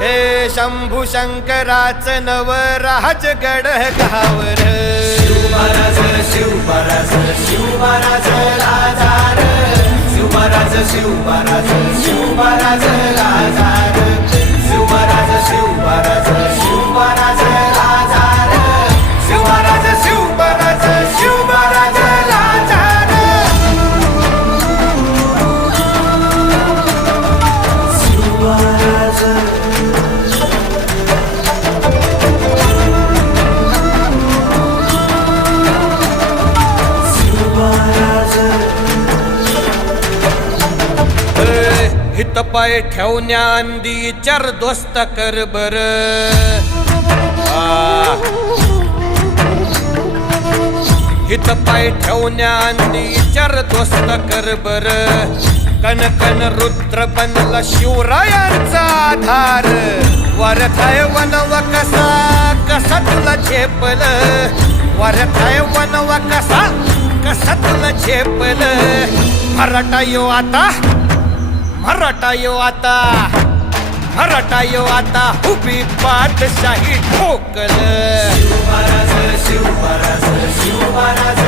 हे शंभू शंकराचं नवराज गडगावर शिवमहाराज शिवमहाराज शिवमहाराज राजार शिवमहाराज शिवमहाराज शिवमहाराज राजार शिवमहाराज शिवमहाराज शिवमहाराज राजार शिवमहाराज शिवमहाराज शिवमहाराज राजार शिवमहाराज हित पाय ठेवण्या अंदी चार दोस्त कर बर हित पाय ठेवण्या अंदी चार दोस्त कर बर कन कन रुद्र बनला शिवरायांचा आधार वरथाय वनव कसा कसा तुला झेपल वरथाय वनव कसा कसा तुला झेपल मराठा यो आता मराठा यो आता मराठा यो आता उभी पाठशाही ठोकल शिवमहाराज शिवमहाराज शिवमहाराज